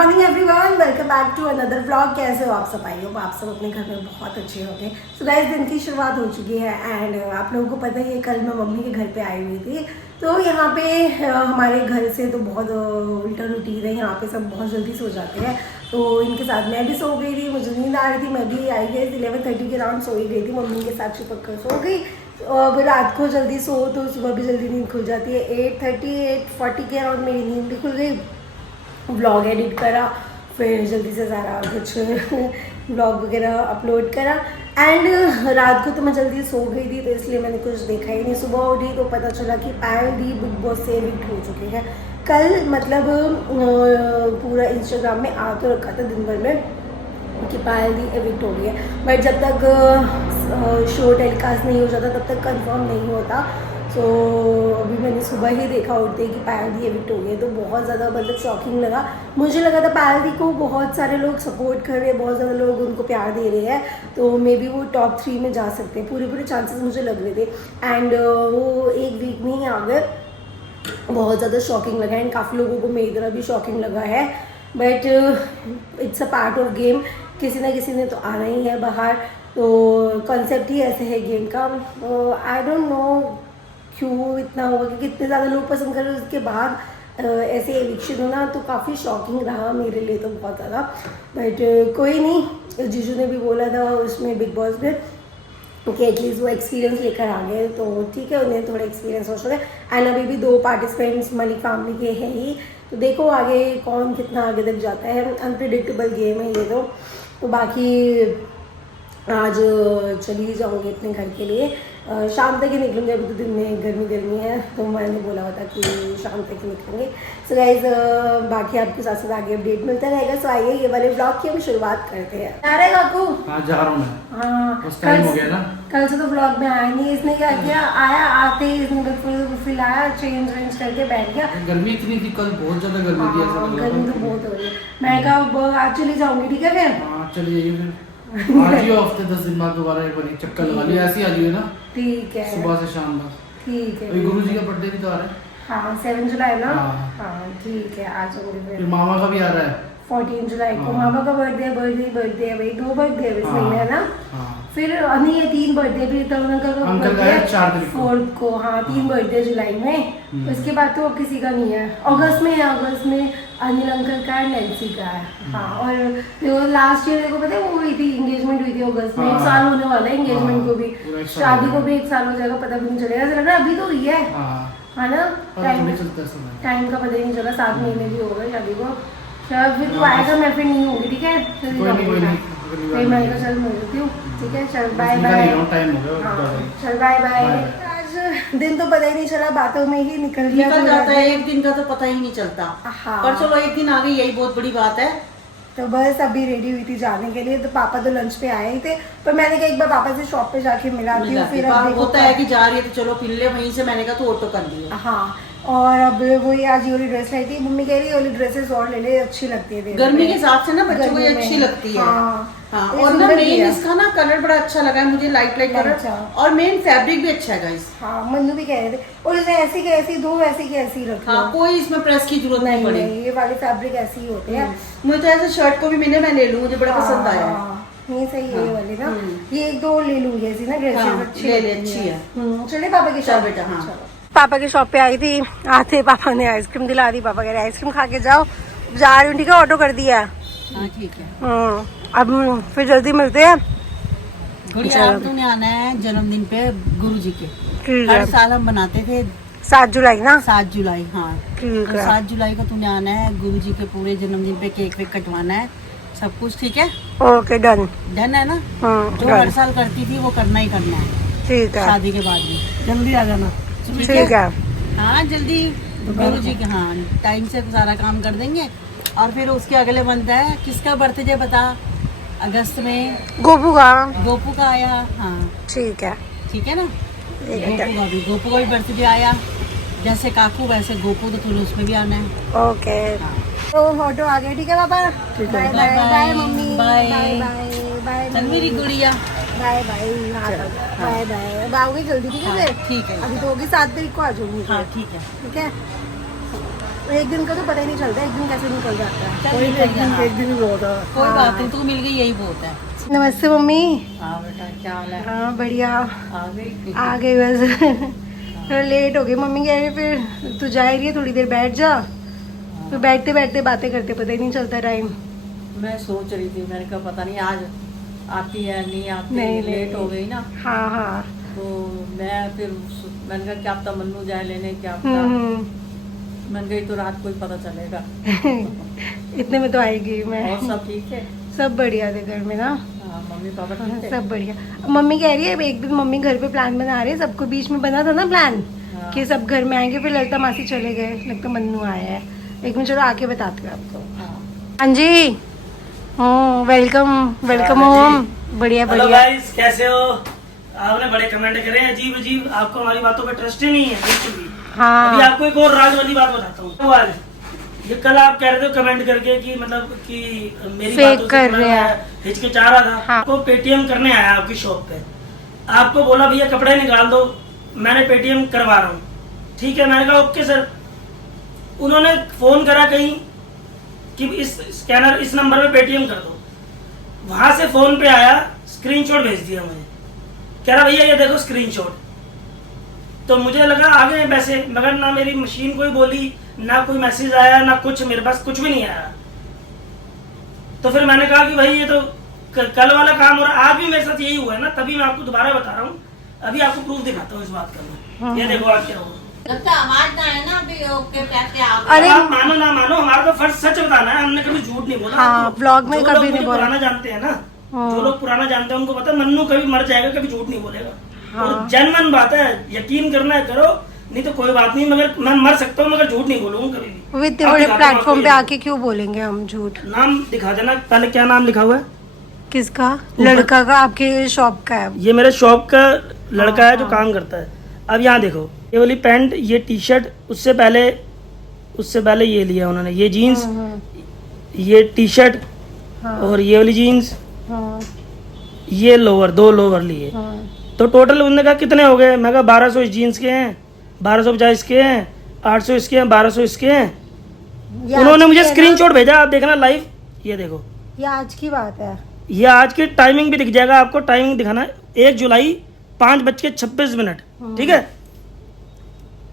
Morning everyone, welcome back to another vlog. कैसे हो आप सब? आई होप आप सब अपने घर में बहुत अच्छे होंगे। सो गाइस, दिन की शुरुआत हो चुकी है एंड आप लोगों को पता ही है कल मैं मम्मी के घर पे आई हुई थी। तो यहाँ पे हमारे घर से तो बहुत उल्टा रूटीन है। यहाँ पे सब बहुत जल्दी सो जाते हैं, तो इनके साथ मैं भी सो गई थी। मुझे नींद आ रही थी, मैं भी आई गई 11:30 के राउंड सो ही गई थी। मम्मी के साथ चिपक कर सो गई। अब रात को जल्दी सो तो सुबह भी जल्दी नींद खुल जाती है। 8:40 के अराउंड मेरी नींद भी खुल गई। व्लॉग एडिट करा, फिर जल्दी से सारा कुछ व्लॉग वगैरह अपलोड करा एंड रात को तो मैं जल्दी सो गई थी, तो इसलिए मैंने कुछ देखा ही नहीं। सुबह उठी तो पता चला कि पायल दी बिग बॉस से एविक्ट हो चुकी है। कल मतलब पूरा इंस्टाग्राम में आ तो रखा था दिन भर में कि पायल दी एविक्ट हो गई है, बट जब तक शो टेलीकास्ट नहीं हो जाता तब तक कंफर्म नहीं होता। सो अभी मैंने सुबह ही देखा उठते कि पायल दी एविक्ट हो गई है, तो बहुत ज़्यादा मतलब शॉकिंग लगा। मुझे लगा था पायल दी को बहुत सारे लोग सपोर्ट कर रहे हैं, बहुत ज़्यादा लोग उनको प्यार दे रहे हैं, तो मे बी वो टॉप 3 में जा सकते हैं। पूरे चांसेस मुझे लग रहे थे एंड वो एक वीक में ही आ गए। बहुत ज़्यादा शॉकिंग लगा एंड काफ़ी लोगों को मेरी तरह भी शॉकिंग लगा है, but it's a part of game. किसी ना किसी ने तो आना ही है बाहर, तो कॉन्सेप्ट ही ऐसे है गेम का। आई डोंट नो क्यों इतना हुआ, क्योंकि इतने ज़्यादा लोग पसंद कर रहे हैं, उसके बाद ऐसे एविक्शन होना तो काफ़ी शॉकिंग रहा मेरे लिए तो बहुत ज़्यादा। बट कोई नहीं, जीजू ने भी बोला था उसमें बिग बॉस में कि एटलीस्ट वो एक्सपीरियंस लेकर आ गए, तो ठीक है, उन्हें थोड़ा एक्सपीरियंस हो चुका है एंड अभी भी 2 पार्टिसिपेंट्स मलिक फैमिली के हैं ही। तो देखो आगे कौन कितना आगे तक जाता है। अनप्रिडिक्टेबल गेम है ये तो बाकी आज चली जाऊँगी अपने घर के लिए। शाम तक ही निकलूँगी, अभी तो दिन में गर्मी है, तो मैंने बोला हुआ था कि शाम तक ही निकलेंगे। सो गाइज बाकी आपके साथ साथ आगे अपडेट मिलता रहेगा। सो आइए ये वाले ब्लॉग की हम शुरुआत करते हैं। जा रहे काकू? हाँ, जा रहा हूँ मैं। हाँ, उस टाइम हो गया ना। कल से तो ब्लॉग में आया नहीं। इसने क्या किया, आया आते ही इसने बिल्कुल आया, चेंज करके बैठ गया। गर्मी इतनी थी कल, बहुत ज्यादा गर्मी थी। ऐसा लग रहा था। गर्मी तो बहुत हो रही है। मैं कहा आज चली जाऊँगी, ठीक है फिर? हाँ चलिए जाइए फिर। आज ही हफ्ते 10 दिन बाद दोबारा एक बार चक्कर लगा लिया। ऐसे ही आ जाइए ना, ठीक है, सुबह से शाम तक। ठीक है। अभी गुरु जी का बर्थडे भी तो आ रहा है। हाँ 7 जुलाई ना। हाँ। हाँ ठीक है, आ जाऊंगी फिर फिर। मामा का भी आ रहा है 14 जुलाई को हाँ। मामा का बर्थडे है भाई, 2 बर्थडे है इस हाँ। महीने है ना। हाँ। फिर नहीं ये 3 बर्थडे भी, तो उनका अंकल का है 4 तारीख को। 4 को। हाँ 3 बर्थडे जुलाई में। उसके बाद तो किसी का नहीं है। अगस्त में है, अगस्त में अनिल अंकल का है, नैन्सी का है। हाँ, और जो लास्ट ईयर देखो पता है वो हुई थी, एंगेजमेंट हुई थी अगस्त में। 1 साल होने वाला है एंगेजमेंट को भी, शादी को भी 1 साल हो जाएगा, पता भी नहीं चलेगा। ऐसा लग रहा है अभी तो हुई है ना। टाइम का पता ही नहीं चला, 7 महीने भी हो गए शादी को। चल फिर तू आएगा, मैं फिर नहीं होंगी, ठीक है? फिर मैं चल मिलती हूँ, ठीक है? चल बाय बाय। चल बाय बाय। आज दिन तो पता ही नहीं चला, बातों में ही निकल जाता है। एक दिन का तो पता ही नहीं चलता। हाँ। पर चलो एक दिन आ गई, यही बहुत बड़ी बात है। तो बस अभी रेडी हुई थी जाने के लिए, तो पापा तो लंच पे आए ही थे, पर मैंने कहा एक बार पापा से शॉप पे जाके मिलाती हूँ। फिर अब होता है कि जा रही है तो चलो फिर ले वहीं से, मैंने कहा तो ऑटो कर लिया। हाँ, और अब वही आज ये वाली ड्रेस लाई थी। मम्मी कह रही है वाली ड्रेसेस और ले ले, अच्छी लगती है गर्मी के हिसाब से ना, बच्चों को ये अच्छी लगती है। हाँ, और ना मेन इसका ना कलर बड़ा अच्छा लगा है मुझे, लाइट कलर, और मेन फैब्रिक भी अच्छा है गाइस। हाँ, मन्नू भी कह रहे थे, और इसे ऐसी की ऐसी दो, वैसी की ऐसी रखो। हाँ, कोई इसमें प्रेस की जरूरत नहीं पड़ी। ये वाले फैब्रिक ऐसे ही होते हैं। मुझे तो ऐसे शर्ट को भी मैं ले लूँ, मुझे बड़ा पसंद आया। नहीं सही है ये वाली ना। ये 1 2 ले लूंगी ऐसी ना ड्रेसेस, अच्छी है। चलिए पापा की शॉप। बेटा हाँ, पापा की शॉप पे आई थी, आते पापा ने आइसक्रीम दिला दी। पापा कह रहे आइसक्रीम खा के जाओ। जा रही हूँ, ठीक है? ऑटो कर दिया। हाँ ठीक है। अब फिर जल्दी मिलते हैं। गुड़िया तूने आना है जन्मदिन पे गुरु जी के। हर साल हम बनाते थे 7 जुलाई ना। 7 जुलाई हाँ। ठीक है। 7 जुलाई को तूने आना है, गुरु जी के पूरे जन्मदिन पे केक वेक कटवाना है, सब कुछ ठीक है? ओके डन है ना। जो हर साल करती थी वो करना ही करना है, ठीक है? शादी के बाद भी जल्दी आ जाना, ठीक है? हाँ जल्दी। गुरु जी के हाँ टाइम से सारा काम कर देंगे। और फिर उसके अगले मंथ है, किसका बर्थडे बता? अगस्त में गोपू का आया। हाँ ठीक है ना। गोपू का भी बर्थडे आया, जैसे काकू वैसे गोपू, तो तूने उसमें भी आना है। ओके तो ऑटो आ गया, ठीक है पापा? बाय बाय बाय मम्मी, बाय बाय बाय मेरी गुड़िया, बाय बाय बाय बाय। अब आओगे जल्दी, ठीक है? फिर ठीक है, अभी तो होगी 7 तारीख को आ जाऊंगी। हाँ ठीक है। ठीक है, एक दिन का तो पता ही नहीं चलता, एक दिन कैसे निकल जाता है। चल निकल जाना। एक दिन ही बहुत है। कोई बात नहीं, तू मिल गई यही बहुत है। नमस्ते मम्मी। हाँ बेटा, क्या हाल है? हाँ बढ़िया, आ गई? आ गई बस। फिर लेट हो गई, मम्मी कह रही फिर तू जा रही है थोड़ी देर बैठ जा। फिर बैठते बैठते बातें करते पता ही नहीं चलता टाइम। मैं सोच रही थी, मैंने कहा पता नहीं आज आती है नहीं आती, नहीं, लेट हो गई ना। हाँ हाँ। तो मैंने कहा क्या पता मन्नू जाए लेने, क्या पता। मैंने कही तो रात को ही पता चलेगा। इतने में तो आएगी मैं। और सब ठीक है? सब बढ़िया थे घर में ना। हाँ, मम्मी पापा ठीक है? सब बढ़िया। मम्मी कह रही है एक दिन मम्मी घर पे प्लान बना रही है, सबको बीच में बना था ना प्लान हाँ। कि सब घर में आएंगे, फिर ललिता मासी चले गए, लगता मन्नू आया है। एक मिनट चलो आके बताती हूँ आपको। हाँ। हाँ जी, वेलकम वेलकम होम। बढ़िया हेलो बढ़िया। गाइस, कैसे हो? आपने बड़े कमेंट करे हैं, अजीब अजीब। आपको हमारी बातों पे ट्रस्ट ही नहीं है बिल्कुल भी। हाँ। अभी आपको एक और राज वाली बात बताता हूँ। तो आज ये कल आप कह रहे थे कमेंट करके कि मतलब कि मेरी Fake बातों से कर थोड़ा रहे हैं। मैं हिचकिचा रहा था। हाँ। आपको पेटीएम करने आया आपकी शॉप पे, आपको बोला भैया कपड़े निकाल दो, मैंने पेटीएम करवा रहा हूँ। ठीक है, मैंने कहा ओके सर। उन्होंने फोन करा कहीं कि इस स्कैनर इस नंबर पे पेटीएम कर दो। वहां से फोन पे आया, स्क्रीनशॉट भेज दिया मुझे, कह रहा भैया ये देखो स्क्रीनशॉट। तो मुझे लगा आ गए पैसे, मगर ना मेरी मशीन कोई बोली, ना कोई मैसेज आया, ना कुछ, मेरे पास कुछ भी नहीं आया। तो फिर मैंने कहा कि भाई ये तो कल वाला काम हो रहा है, आज भी मेरे साथ यही हुआ है ना, तभी मैं आपको दोबारा बता रहा हूँ। अभी आपको प्रूफ दिखाता हूँ इस बात का मैं। ये देखो आज क्या हुआ। लगता आवाज ना है ना अभी, ओके पैसे आ अरे आप मानो ना मानो, हमारा तो फर्ज सच बताना है, हमने कभी झूठ नहीं बोला। हाँ, आपको। ब्लॉग में जो कभी लोग नहीं मुझे बोला। पुराना जानते हैं ना, हाँ। जो लोग पुराना जानते हैं उनको पता है मन्नू कभी मर जाएगा, कभी झूठ नहीं बोलेगा। हाँ। और जनमन बात है, यकीन करना है करो, नहीं तो कोई बात नहीं। मगर मैं मर सकता हूँ मगर झूठ नहीं बोलूंगा कभी भी। वो इतने आप बड़े दिखाता हूँ प्लेटफॉर्म आपको पे ये। आके क्यों बोलेंगे हम झूठ? नाम दिखा देना पहले, क्या नाम लिखा हुआ है? किसका? लड़का का, आपके शॉप का है? ये मेरे शॉप का लड़का है जो काम करता है। अब यहाँ देखो, ये वाली पैंट, ये टी शर्ट, उससे पहले ये लिया उन्होंने, ये जीन्स, ये टी शर्ट, हाँ। और ये वाली जीन्स, हाँ, ये लोअर, 2 लोअर लिए। हाँ। तो टोटल उन्होंने कहा कितने हो गए? मैं कहा 1200 इस जीन्स के हैं, 1250 इसके हैं, 800 इसके हैं, 1200 इसके हैं। ये उन्होंने आज मुझे की है ना? स्क्रीनशॉट भेजा, आप देखना लाइव। ये देखो, ये आज की बात है। ये आज की टाइमिंग भी दिख जाएगा आपको, टाइमिंग दिखाना, 1 जुलाई 5:26। ठीक है,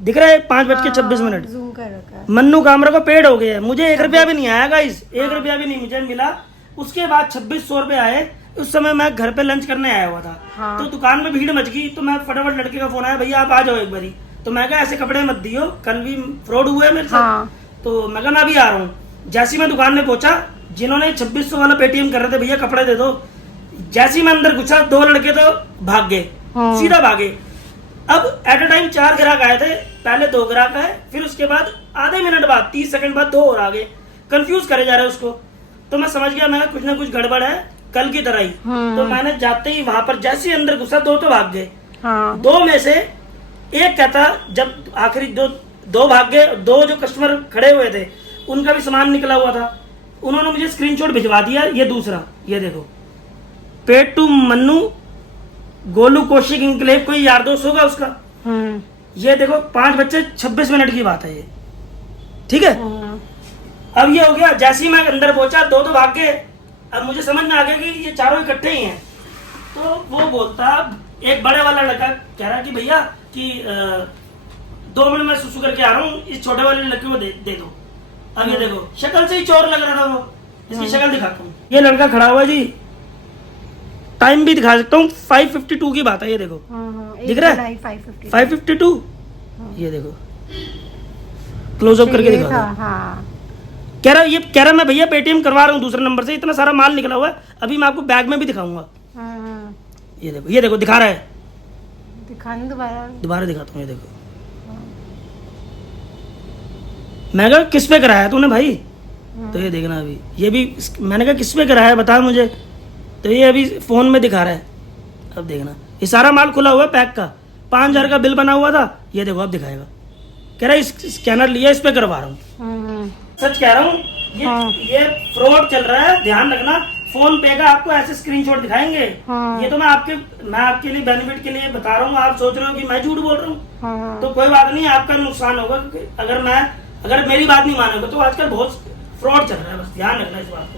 दिख रहा है 5:26। जूम कर रखा है। मन्नू कामरा को पेड हो गया है। मुझे 1 रुपया भी नहीं आया गाइस, 1 रुपया भी नहीं मुझे मिला। उसके बाद 2600 रुपये आए। उस समय मैं घर पे लंच करने आया हुआ था। हाँ। तो दुकान में भीड़ मच गई, तो मैं फटाफट लड़के का फोन आया, भैया आप आ जाओ एक बारी। तो मैं कहा ऐसे कपड़े मत दियो, कल भी फ्रॉड हुआ है मेरे साथ। हाँ। तो मैं कहा मैं अभी आ रहा हूँ। जैसे ही मैं दुकान में पहुंचा, जिन्होंने 2600 वाला पेटीएम कर रहे थे, भैया कपड़े दे दो, जैसे ही मैं अंदर घुसा, 2 लड़के तो भाग गए, हाँ। सीधा भागे। अब एट अ टाइम 4 ग्राहक आए थे, पहले 2 ग्राहक आए, फिर उसके बाद आधे मिनट बाद 30 सेकंड बाद 2 और आ गए। कंफ्यूज करे जा रहे उसको। तो मैं समझ गया, मैं कुछ ना कुछ गड़बड़ है, कल की तरह ही। तो मैंने जाते ही वहां पर जैसे ही अंदर घुसा, 2 तो भाग गए। हाँ। 2 में से एक कहता, जब आखिरी 2 भाग गए, 2 जो कस्टमर खड़े हुए थे उनका भी सामान निकला हुआ था। उन्होंने मुझे स्क्रीनशॉट भिजवा दिया। ये दूसरा, ये देखो, paid to Mannu, Golu Kaushik enclave, कोई यार दोस्त होगा उसका। ये देखो 5:26 की बात है ये। ठीक है, अब ये हो गया। जैसे ही मैं अंदर पहुंचा, 2 तो भाग गए। अब मुझे समझ में आ गया कि ये चारों इकट्ठे ही हैं। तो वो बोलता, एक बड़े वाला लड़का कह रहा कि भैया कि 2 मिनट में सुसु करके आ रहा हूँ, इस छोटे वाले लड़के को दे दो। अब ये देखो, शक्ल से ही चोर लग रहा था वो। इसकी शक्ल दिखाता हूँ। ये लड़का खड़ा हुआ है जी, टाइम भी दिखा सकता हूँ, 5:52 की बात है। ये देखो, दिख रहा है 5:52। ये देखो, क्लोजअप करके दिखा दो। हाँ। कह रहा मैं भैया पेटीएम करवा रहा हूँ दूसरे नंबर से, इतना सारा माल निकला हुआ है। अभी मैं आपको बैग में भी दिखाऊंगा। ये देखो दिखा रहा है। दिखाने दोबारा दिखाता हूँ। ये देखो, मैं कहा किस पे कराया तूने भाई? तो ये देखना, अभी ये भी मैंने कहा किस पे कराया बता मुझे। तो ये अभी फोन में दिखा रहा है। अब देखना, ये सारा माल खुला हुआ है पैक का, 5000 का बिल बना हुआ था। ये देखो अब दिखाएगा। कह रहा है स्कैनर लिया, इस पे करवा रहा हूँ। सच कह रहा हूँ, ये फ्रॉड चल रहा है, ध्यान रखना। फोन पे का आपको ऐसे स्क्रीनशॉट दिखाएंगे। ये तो मैं आपके लिए बेनिफिट के लिए बता रहा हूँ। आप सोच रहे हो कि मैं झूठ बोल रहा हूँ, तो कोई बात नहीं, आपका नुकसान होगा। क्योंकि अगर मैं अगर मेरी बात नहीं मानोगे तो आजकल बहुत फ्रॉड चल रहा है, बस ध्यान रखना इस बात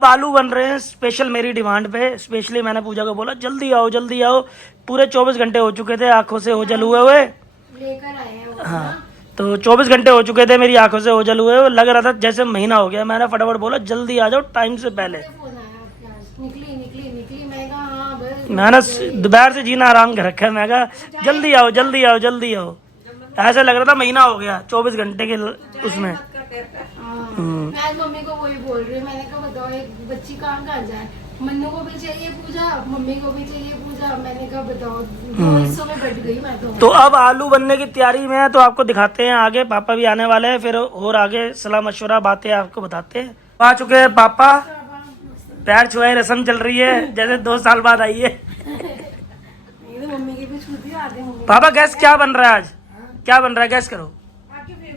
को। आलू बन रहे हैं स्पेशल मेरी डिमांड पे। स्पेशली मैंने पूजा को बोला जल्दी आओ जल्दी आओ। पूरे 24 घंटे हो चुके थे आंखों से ओझल हुए हुए। लेकर आए हैं वो हाँ, तो 24 घंटे हो चुके थे मेरी आंखों से ओझल हुए हुए। लग रहा था जैसे महीना हो गया। मैंने फटाफट बोला जल्दी आ जाओ टाइम से पहले। फोन आया आपके आज, निकली निकली निकली, मैंने कहा हाँ बस मैंने दोपहर से जीना आराम कर रखा है। मैं कहा जल्दी आओ जल्दी आओ जल्दी आओ। ऐसा लग रहा था महीना हो गया 24 घंटे के उसमें। हाँ, मैं आज मम्मी को वही बोल रही हूँ। मैंने कहा बताओ एक बच्ची कहाँ कहाँ जाए, मन्नू को भी चाहिए पूजा, मम्मी को भी चाहिए पूजा। मैंने कहा बताओ, दो हिस्सों में बट गई मैं तो अब आलू बनने की तैयारी में है, तो आपको दिखाते हैं आगे। पापा भी आने वाले हैं, फिर और आगे सलाह मशवरा बातें आपको बताते हैं। आ चुके हैं पापा, पैर छुआए रस्म चल रही है जैसे 2 साल बाद आई है। ये तो मम्मी की भी छूती आते मम्मी। पापा गैस क्या बन रहा है आज? क्या बन रहा है गैस करो।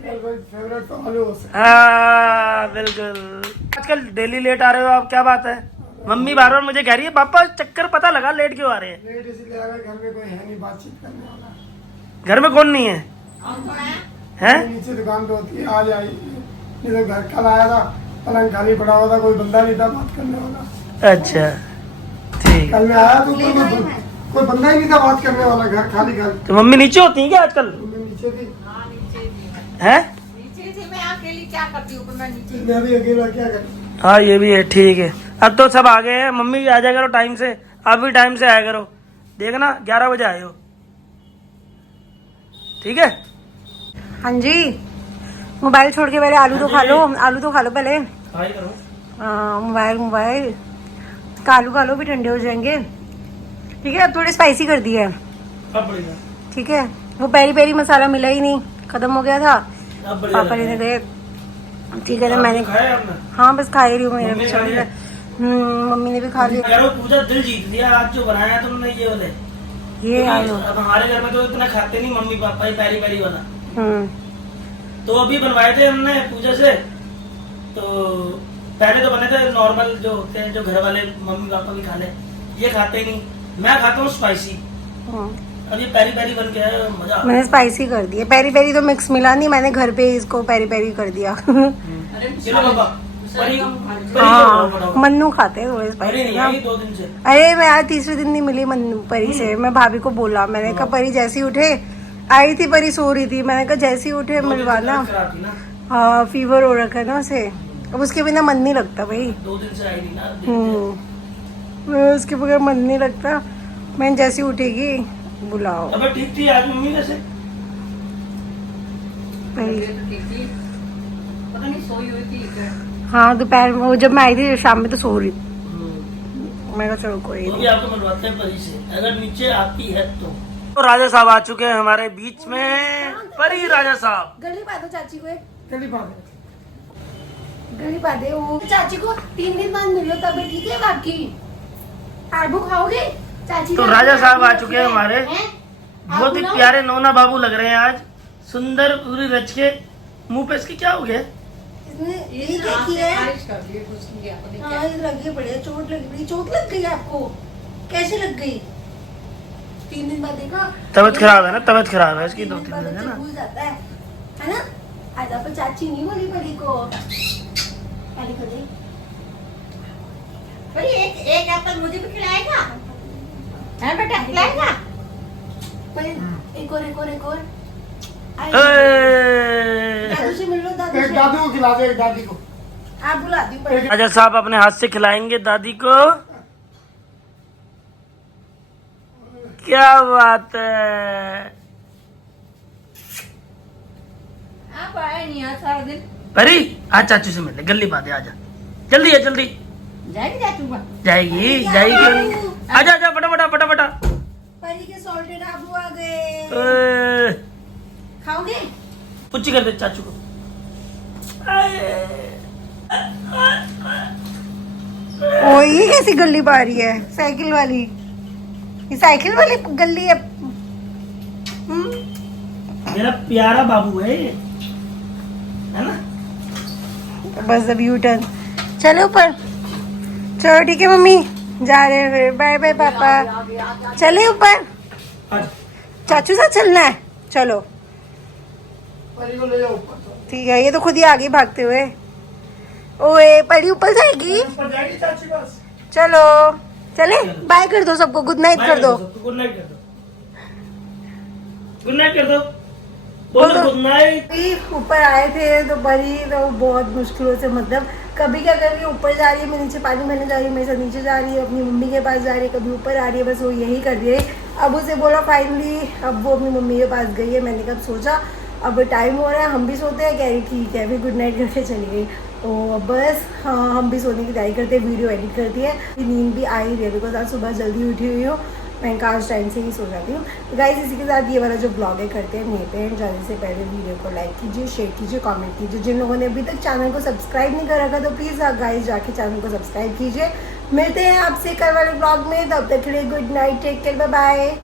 फेवरेट तो आलू हो सकता हाँ बिल्कुल। आजकल डेली लेट आ रहे हो आप, क्या बात है? मम्मी बार बार मुझे कह रही है पापा चक्कर पता लगा लेट क्यों आ रहे हैं। है। लेट इसलिए आ रहा है, घर में कोई है नहीं बातचीत करने वाला। घर में कौन नहीं है? हैं? नीचे दुकान पे होती है, आज आई नहीं तो घर कल आया था, पलंग खाली पड़ा हुआ था, कोई बंदा नहीं था बात करने वाला। अच्छा ठीक। कल मैं आया तो कोई बंदा ही नहीं था बात करने वाला, घर खाली खाली। तो मम्मी नीचे होती है क्या आजकल? मैं नीचे थी, हैं? मैं भी अकेला क्या करूं। हाँ ये भी है, ठीक है। अब तो सब आ गए हैं। मम्मी आ जाया करो टाइम से, आप भी टाइम से आया करो। देखना 11 बजे आए हो, ठीक है? हाँ जी, मोबाइल छोड़ के पहले आलू तो खा लो, आलू तो खा लो पहले। हाय करो। मोबाइल खा लो भी ठंडे हो जाएंगे। ठीक है, अब थोड़ी स्पाइसी कर दी है। अब बढ़िया। ठीक है, वो पेरी पेरी मसाला मिला ही नहीं, खत्म हो गया था। अब बढ़िया पापा लग रहा लेने है। गए। ठीक है, तो मैंने खाया आपने? हाँ बस खा ही रही हूँ। मेरे मम्मी ने भी खा लिया? मम्मी ने भी खा लिया। यार वो पूजा दिल जीत लिया आज जो बनाया तुमने ये वाले। ये आलू अब हमारे घर में तो इतना खाते नहीं मम्मी पापा ही पैरी पैरी वाला। हम्म, तो अभी बनवाए थे हमने पूजा से। तो पहले तो बने थे नॉर्मल जो होते हैं, जो घर वाले मम्मी पापा भी खा ले। ये खाते ही नहीं, मैं खाता हूँ स्पाइसी। अब ये पेरी पेरी बन के है, मजा आ मैंने स्पाइसी कर दिया। पेरी पेरी तो मिक्स मिला नहीं, मैंने घर पे इसको पेरी पेरी कर दिया। चलो पापा परी हाँ, मन्नू खाते हैं थोड़े परी स्पाइसी नहीं ना। आई 2 दिन से। अरे मैं आज तीसरे दिन नहीं मिली मन्नू परी से। मैं भाभी को बोला, मैंने कहा परी जैसी उठे, आई थी परी सो रही थी, मैंने कहा जैसी उठे मिलवाना। खराब थी ना, हाँ फीवर हो रखा है ना उसे, अब उसके बिना मन नहीं लगता भाई। 2 दिन से आई नहीं ना। उसके बगैर मन नहीं लगता। मैं जैसी उठेगी बुलाओ। अब ठीक थी आज मम्मी वैसे। पता नहीं सोई हुई थी। हाँ दोपहर में, वो जब मैं आई थी शाम में तो सो रही थी। मैं कहा चलो कोई वो नहीं। भी आपको मिलवाते हैं परी से, अगर नीचे आती है तो राजा साहब आ चुके हैं हमारे बीच में। परी राजा साहब गली पा दो चाची को, एक चली बात गली पा दे। वो चाची को 3 दिन बाद मिलो तब भी ठीक है। बाकी आलू खाओगे चाची? तो राजा साहब आ चुके हैं हमारे। बहुत ही प्यारे नोना बाबू लग रहे हैं आज, सुंदर पूरी रच के। मुंह पे इसके क्या हो गया? ये क्या किया है? हाँ ये लगी बढ़िया, चोट लगी बड़ी। चोट लग गई आपको? कैसे लग गई? 3 दिन बाद देखा। तबीयत खराब है ना, तबीयत खराब है इसकी 2-3 बाद दिन है बच्चा ना। भूल जाता है ना? आज आप चाची नहीं बोली परी को। परी को दे। परी एक एप्पल मुझे भी खिलाएगा? है बेटा, खिलाएगा? परी एक और आई। ए! दादू से मिल लो, दादू एक से। दादू को खिला दे, एक दादी को। आप बुला दी परी। राजा साहब अपने हाथ से खिलाएंगे दादी को। क्या बात है। आप आए नहीं आज सारा दिन। परी आज चाचू से मिलने गली बात है, आजा जल्दी है जल्दी। जाएगी चाचू का? जाएगी जाएगी क्यों नहीं? आजा आजा फटाफटा फटाफटा। परी के सॉल्टेड आलू आ गए। खाओगे? पुच्ची कर दे चाचू को। ओ ये कैसी गल्ली पा रही है? साइकिल वाली, ये साइकिल वाली गल्ली है। मेरा प्यारा बाबू है ये, है ना? बस अब यू टर्न। चलो ऊपर, चलो ठीक है मम्मी जा रहे हैं फिर। बाय बाय पापा। चले ऊपर, आजा। चाचू साथ चलना है। चलो परी को ले जाओ ऊपर तो। ठीक है, ये तो खुद ही आ गई भागते हुए। ओए परी ऊपर जाएगी। ऊपर जाएगी चाची बस। चलो चले, बाय कर दो सबको, गुड नाइट कर दो। गुड नाइट कर दो, गुड नाइट कर दो, बोलो गुड नाइट। अभी ऊपर आए थे तो परी तो बहुत मुश्किलों से, मतलब कभी क्या कर रही है, ऊपर जा रही है, मैं नीचे पानी भरने जा रही हूँ, मेरे साथ नीचे जा रही है, अपनी मम्मी के पास जा रही है, कभी ऊपर आ रही है, बस वो यही कर रही है। अब उसे बोला फाइनली, अब वो अपनी मम्मी के पास गई है। मैंने कब सोचा अब टाइम हो रहा है, हम भी सोते हैं, कह रही ठीक है, फिर गुड नाइट करके चली गई। तो बस हाँ, हम भी सोने की तैयारी करते हैं, वीडियो एडिट करती है। नींद भी आ ही रही है बिकॉज आज सुबह जल्दी उठी हुई हूँ, मैं आज टाइम से ही सो जाती हूँ। तो गाइस इसी के साथ ये वाला जो ब्लॉग है करते हैं यहीं पे। जाने से पहले वीडियो को लाइक कीजिए, शेयर कीजिए, कमेंट कीजिए। जिन लोगों ने अभी तक चैनल को सब्सक्राइब नहीं कर रखा तो प्लीज़ गाइस जाके चैनल को सब्सक्राइब कीजिए। मिलते हैं आपसे कल वाले ब्लॉग में, तब तक के लिए good night, take care, bye bye.